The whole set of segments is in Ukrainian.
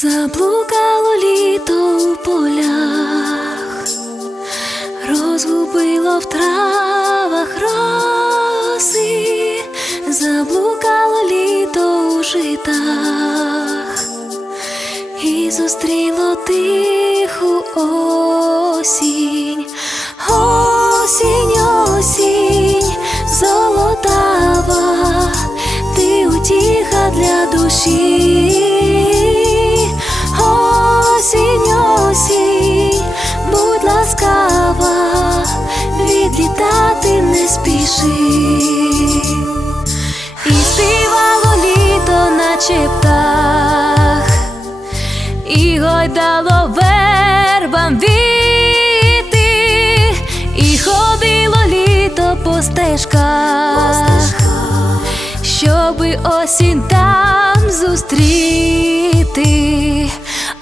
Заблукало літо у полях, розгубило в травах роси, заблукало літо у житах і зустріло тиху осінь. стежках, щоби осінь там зустріти.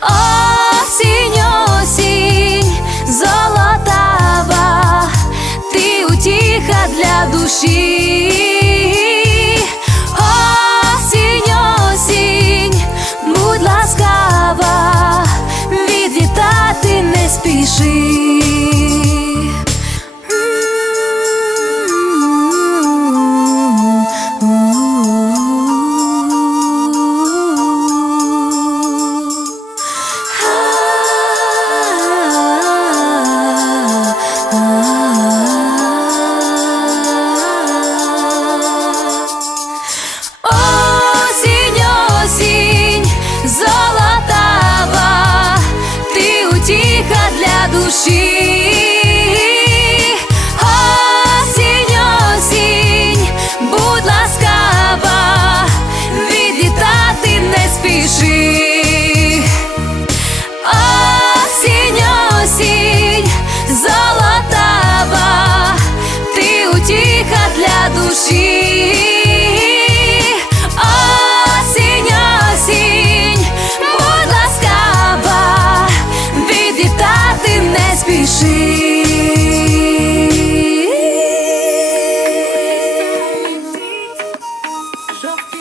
Осінь, осінь, золотава, ти утіха для душі. 그렇죠?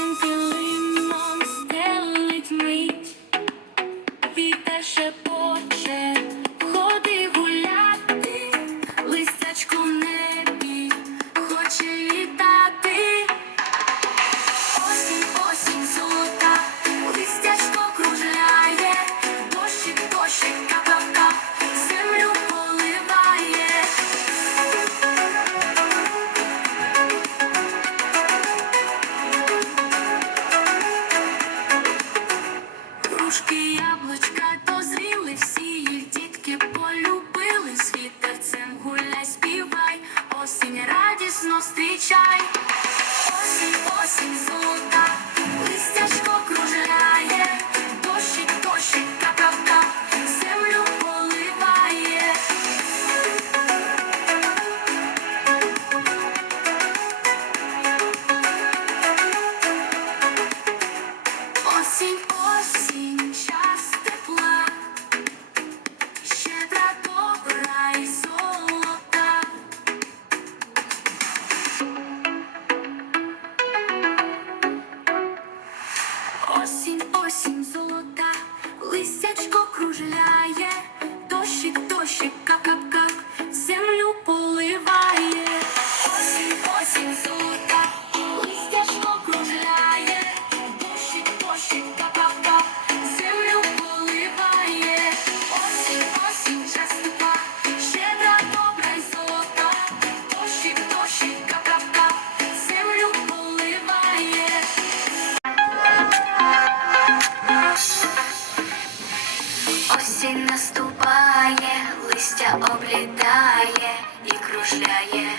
Осінь наступає, листя облітає і кружляє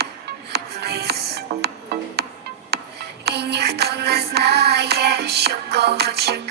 вниз. І ніхто не знає, що кого чекає.